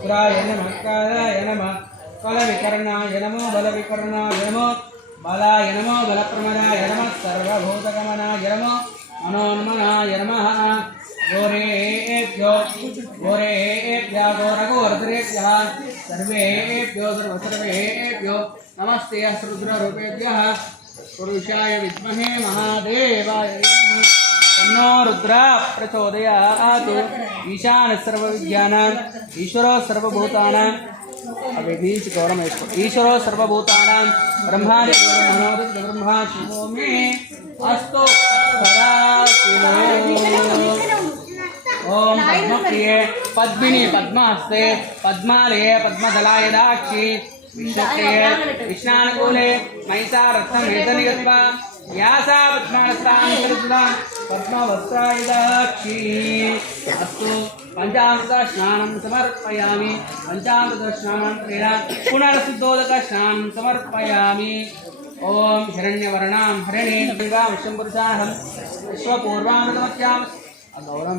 ఉగ్రాయ నమ ఉగ్రాయ నమ. బల వికర్ణాయ నమో బల వికర్ణాయ నమో బలాయ నమో బల ప్రమదాయ నమ సర్వభూతగమనాయ నమో మనోన్మనాయ నమ. గోరేభ్యో గోరేభ్యా గోరగోర్ధ్రేభ్య సర్వేభ్యో సర్వసర్వేభ్యో నమస్తే సృద్రరూపేభ్య పురుషాయ విద్మహే మహాదేవాయ तन्नो रुद्र प्रचोदयात् ईशान सर्वविद्यानाम् ईश्वरो सर्वभूतानां। अभी बीच गौरव ईश्वरो सर्वभूतानां। ब्रह्मादि मनोदित ब्रह्मा अस्तु ओम पद्मप्रिये, पद्मिनी पद्महस्ते, पद्मालये पद्मदलाय दाक्षी, विष्णुप्रिये कृष्णानुकूले महिषारत्नं वेदनिगत्वा యాసా పద్మానస్థానం పద్మవస్త్రాయుధాక్షి అస్తు పంచామృత స్నానం సమర్పయామి పంచామృత స్నానాంతరేణ పునరశుద్ధోదక స్నానం సమర్పయామి ఓం హిరణ్యవర్ణాం హరిణే విశ్వం పురుషాహం విశ్వపూర్వామృతమత్యాం గౌరవం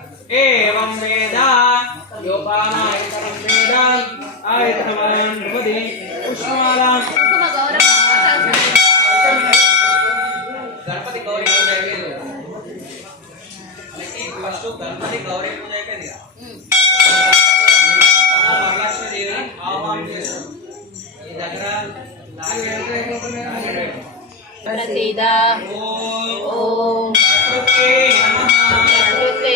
ఏవం వేద యోగానాయతనం వేద ఆయతనవాన్ భవతి పుష్పమాలాన్ గణపతి గౌరీ పూజ అయిపోయింది ఫస్ట్ గణపతి గౌరీ పూజ అయిపోయింది వరలక్ష్మి దేవిని ఆహ్వానం చేస్తాం ఈ దగ్గర. ప్రసీద ఓం ఓం ప్రకృతే నమః ప్రకృతే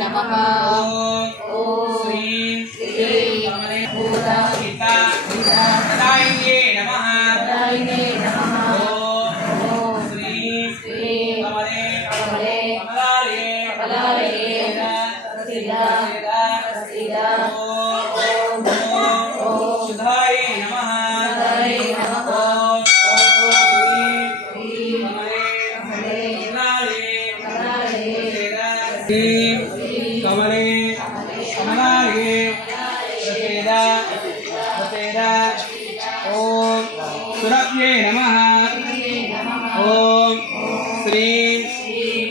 నమః. ఓం శ్రీం శ్రీం భూత నమః. ప్రదాయినే నమః. శ్రీం శ్రీం కమలే కమలే శ్రీం కమలే కమలాలయే ప్రసేద ప్రసేద ఓం సురభ్యే నమః ఓం శ్రీం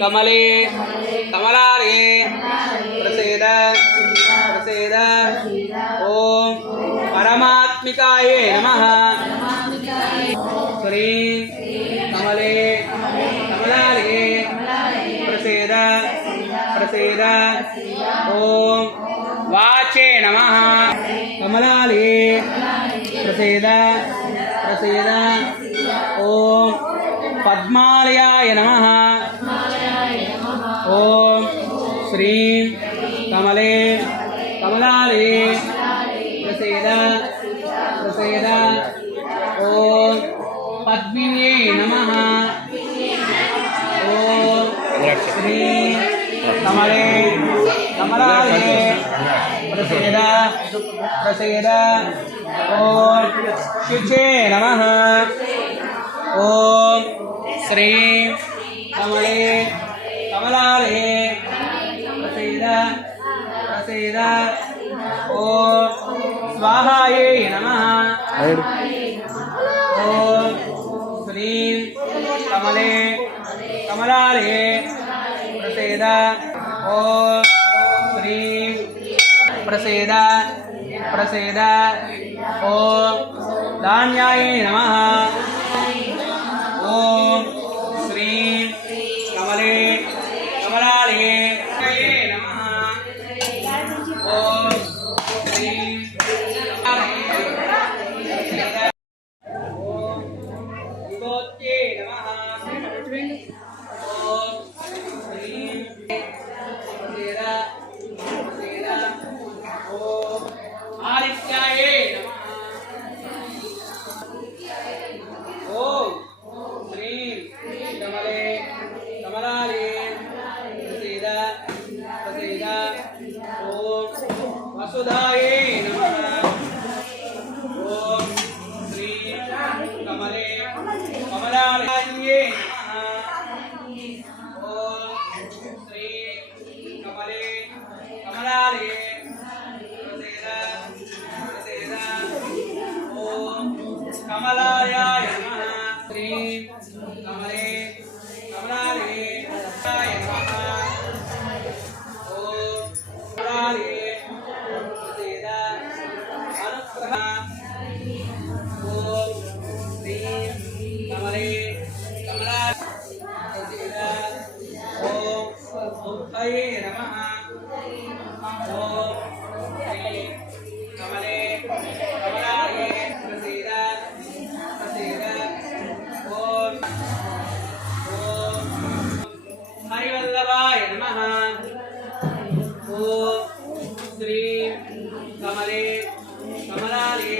కమలే కమలాలయే ప్రసేద ప్రసేద ఓం పరమాత్మికాయే నమః వాచే నమ. కమలాలయే. ప్రసేద. ప్రసేద. ఓం పద్మాలయాయ నమ. ఓం శ్రీం కమలే. కమలాలయే. श्री प्रसीद प्रसीद ॐ शुचे नमः ॐ श्री कमले कमलालये प्रसीद प्रसीद ॐ स्वाहायै नमः ॐ श्रीं कमले कमलालये प्रसीद ॐ श्रीं ప్రసేద ప్రసేద. ఓం దాన్యాయ నమ. ఓం உதயே நம ஓம் ஸ்ரீ கமலே கமலாயே பிரசீத பிரசீத ஓம் ஓம் ஹரிவல்லவாய நம ஓம் கமலே கமலாலே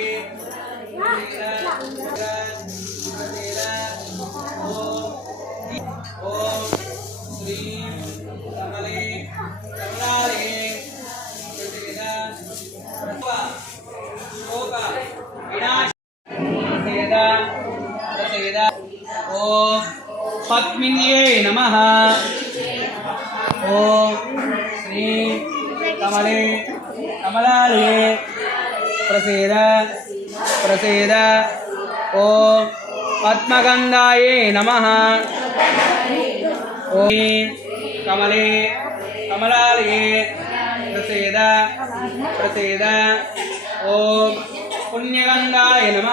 కమలే కమలే కమలాలే ప్రసేద ప్రసేద. ఓ పద్మగంధాయ నమ. ఓ కమలే కమలాలే ప్రసేద ప్రసేద. ఓ పుణ్యగంధాయ నమ.